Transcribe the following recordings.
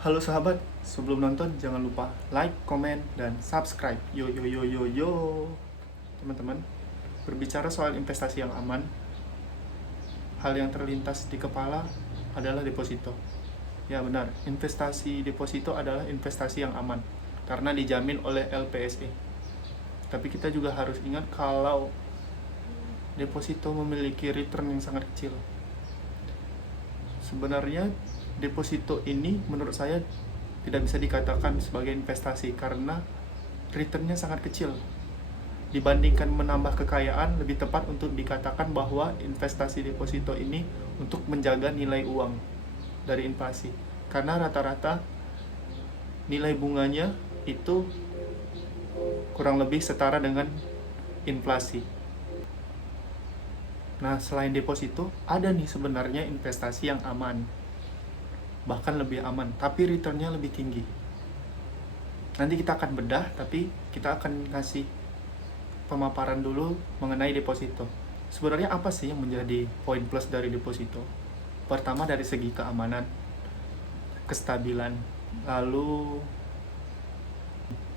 Halo sahabat, sebelum nonton jangan lupa like, komen, dan subscribe. Yo yo yo yo yo. Teman-teman, berbicara soal investasi yang aman, hal yang terlintas di kepala adalah deposito. Ya benar, investasi deposito adalah investasi yang aman karena dijamin oleh LPSE. Tapi kita juga harus ingat kalau deposito memiliki return yang sangat kecil. Sebenarnya deposito ini menurut saya tidak bisa dikatakan sebagai investasi karena returnnya sangat kecil. Dibandingkan menambah kekayaan, lebih tepat untuk dikatakan bahwa investasi deposito ini untuk menjaga nilai uang dari inflasi. Karena rata-rata nilai bunganya itu kurang lebih setara dengan inflasi. Nah, selain deposito, ada nih sebenarnya investasi yang aman. Bahkan lebih aman, tapi returnnya lebih tinggi. Nanti kita akan bedah, tapi kita akan ngasih pemaparan dulu mengenai deposito. Sebenarnya apa sih yang menjadi poin plus dari deposito? Pertama dari segi keamanan, kestabilan, lalu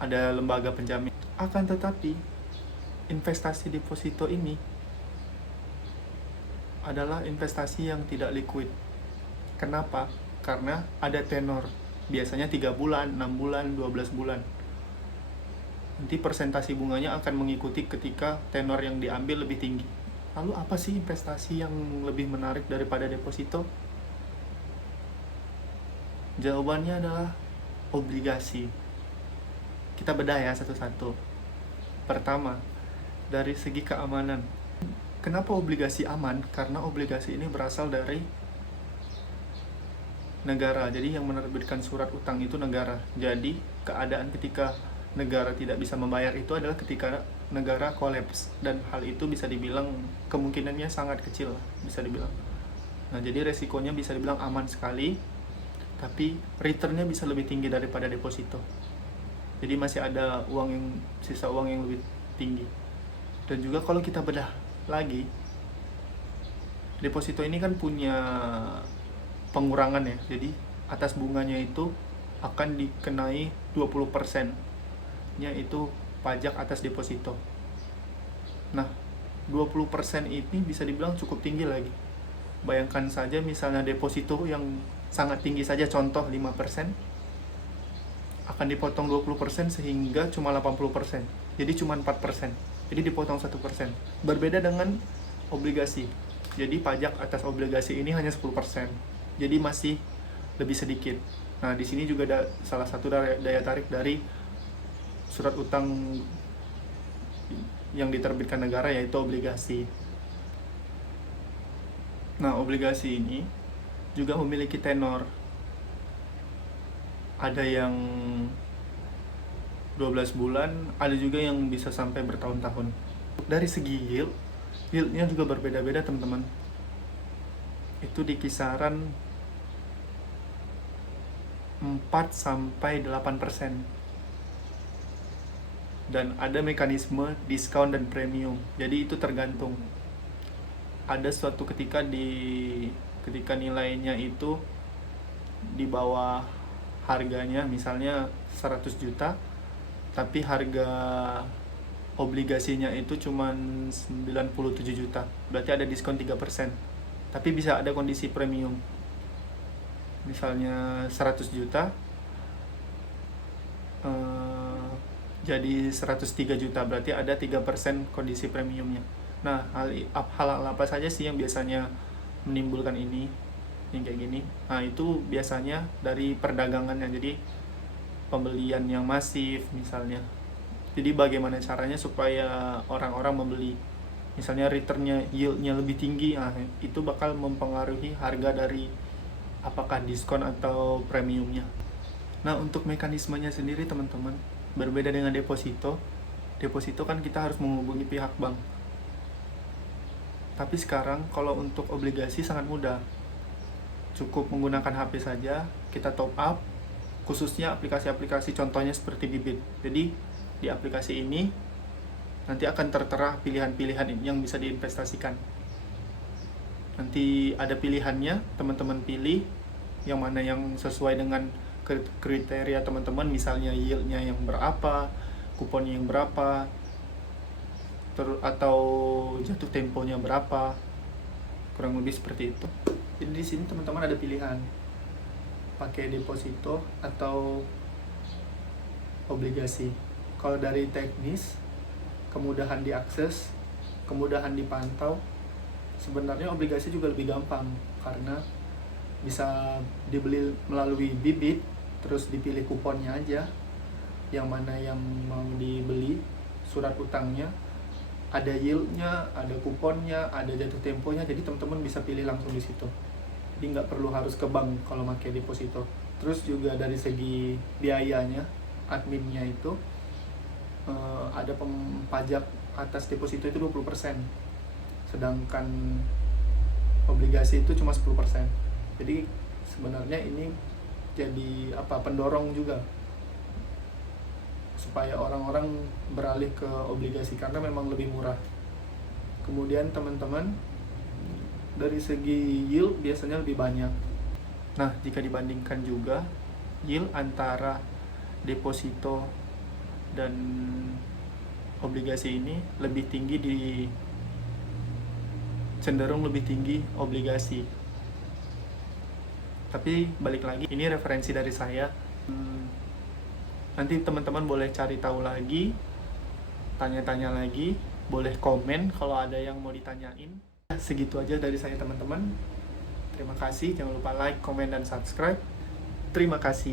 ada lembaga penjamin. Akan tetapi, investasi deposito ini adalah investasi yang tidak liquid. Kenapa? Karena ada tenor, biasanya 3 bulan, 6 bulan, 12 bulan. Nanti persentasi bunganya akan mengikuti ketika tenor yang diambil lebih tinggi. Lalu apa sih investasi yang lebih menarik daripada deposito? Jawabannya adalah obligasi. Kita bedah ya satu-satu. Pertama, dari segi keamanan. Kenapa obligasi aman? Karena obligasi ini berasal dari negara. Jadi yang menerbitkan surat utang itu negara. Jadi keadaan ketika negara tidak bisa membayar itu adalah ketika negara kolaps, dan hal itu bisa dibilang kemungkinannya sangat kecil, bisa dibilang. Nah, jadi resikonya bisa dibilang aman sekali, tapi returnnya bisa lebih tinggi daripada deposito. Jadi masih ada sisa uang yang lebih tinggi. Dan juga kalau kita bedah lagi, deposito ini kan punya pengurangan ya. Jadi atas bunganya itu akan dikenai 20%. Itu pajak atas deposito. Nah, 20% ini bisa dibilang cukup tinggi lagi. Bayangkan saja misalnya deposito yang sangat tinggi saja, contoh 5%, akan dipotong 20% sehingga cuma 80%. Jadi cuma 4%. Jadi dipotong 1%. Berbeda dengan obligasi. Jadi pajak atas obligasi ini hanya 10%. Jadi masih lebih sedikit. Nah, di sini juga ada salah satu daya tarik dari surat utang yang diterbitkan negara, yaitu obligasi. Nah, obligasi ini juga memiliki tenor. Ada yang 12 bulan, ada juga yang bisa sampai bertahun-tahun. Dari segi yieldnya juga berbeda-beda teman-teman. Itu di kisaran 4-8%. Dan ada mekanisme diskon dan premium. Jadi itu tergantung. Ada suatu ketika nilainya itu di bawah harganya, misalnya 100 juta, tapi harga obligasinya itu cuma 97 juta. Berarti ada diskon 3%. Tapi bisa ada kondisi premium. Misalnya 100 juta jadi 103 juta, berarti ada 3% kondisi premiumnya. Nah, hal apa saja sih yang biasanya menimbulkan ini, yang kayak gini? Nah, itu biasanya dari perdagangannya, jadi pembelian yang masif misalnya. Jadi bagaimana caranya supaya orang-orang membeli? Misalnya returnnya, yieldnya lebih tinggi, nah itu bakal mempengaruhi harga dari apakah diskon atau premiumnya. Nah, untuk mekanismenya sendiri teman-teman, berbeda dengan deposito. Deposito kan kita harus menghubungi pihak bank. Tapi sekarang kalau untuk obligasi sangat mudah. Cukup menggunakan HP saja, kita top up, khususnya aplikasi-aplikasi contohnya seperti Bibit. Jadi di aplikasi ini nanti akan tertera pilihan-pilihan yang bisa diinvestasikan. Nanti ada pilihannya, teman-teman pilih yang mana yang sesuai dengan kriteria teman-teman, misalnya yieldnya yang berapa, kuponnya yang berapa, atau jatuh temponya berapa, kurang lebih seperti itu. Jadi di sini teman-teman ada pilihan pakai deposito atau obligasi. Kalau dari teknis, kemudahan diakses, kemudahan dipantau, sebenarnya obligasi juga lebih gampang karena bisa dibeli melalui bibit, terus dipilih kuponnya aja yang mana yang mau dibeli, surat utangnya, ada yieldnya, ada kuponnya, ada jatuh temponya, jadi teman-teman bisa pilih langsung di situ. Jadi nggak perlu harus ke bank kalau pakai deposito. Terus juga dari segi biayanya, adminnya itu ada pajak atas deposito itu 20%, sedangkan obligasi itu cuma 10%. Jadi sebenarnya ini jadi pendorong juga supaya orang-orang beralih ke obligasi karena memang lebih murah. Kemudian teman-teman, dari segi yield biasanya lebih banyak. Nah, jika dibandingkan juga yield antara deposito dan obligasi ini lebih tinggi, cenderung lebih tinggi obligasi. Tapi balik lagi, ini referensi dari saya. Nanti teman-teman boleh cari tahu lagi, tanya-tanya lagi, boleh komen kalau ada yang mau ditanyain. Segitu aja dari saya teman-teman. Terima kasih, jangan lupa like, komen, dan subscribe. Terima kasih.